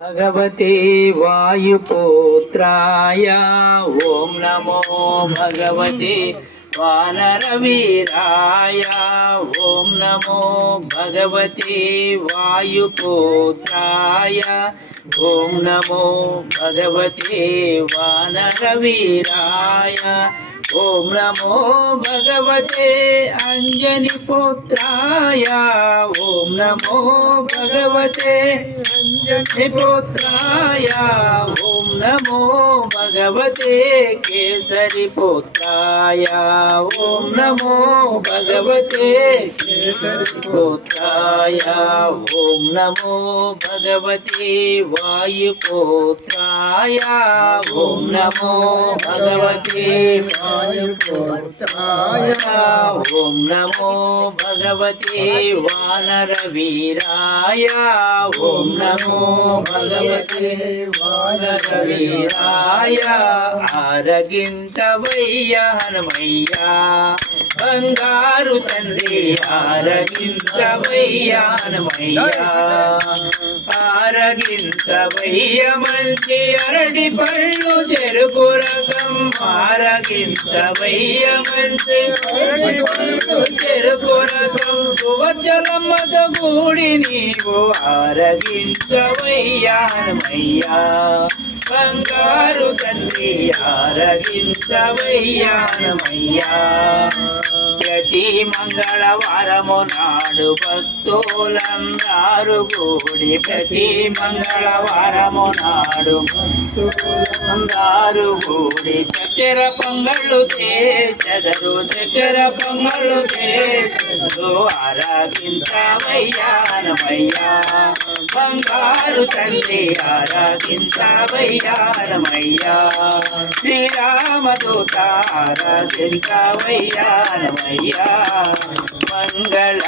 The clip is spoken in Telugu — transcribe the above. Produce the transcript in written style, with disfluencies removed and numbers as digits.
भगवते वायुपुत्राय ओम नमो भगवते वानरवीराय ओम नमो भगवते वायुपुत्राय ओम नमो भगवते वानरवीराय ओम नमो भगवते अंजनीपुत्राय ओम नमो भगवते अंजनीपुत्राय ओम नमो भगवते केसरीपुत्राय ओम नमो भगवते केसरीपुत्राय ओम नमो भगवते वायुपुत्राय ओम नमो भगवते वायुपुत्राय ओम नमो भगवते वानरवीराय ओम नमो भगवते वानरवीराय आरगिंतवయ్య హనుమయ్య బంగారు తండ్రి ఆరగించవయ్య హనుమయ్య ఆరగించవయ్య మంచి అరటి పళ్ళు చెరుకు రసం ఆరగించవయ్య మంచి అరటి పళ్ళు చెరుకు రసం సువచ్చలమ్మతో కూడి నీవు ఆరగించవయ్య హనుమయ్య బంగారు తండ్రి ఆరగించవయ్య హనుమయ్య ప్రతి మంగళవారము నాడు భక్తులందరూ కూడి ప్రతి మంగళవారము నాడు భక్తులందరూ కూడి చక్కెర పొంగళ్ళు తెచెదరు చక్కెర పొంగళ్ళు తెచెదరు ఆరాధించవయ్యా హనుమయ్యా బంగారు తండ్రి ఆరాధించవయ్యా హనుమయ్యా శ్రీరామదూత ఆరాధించవయ్యా హనుమయ్యా మంగళ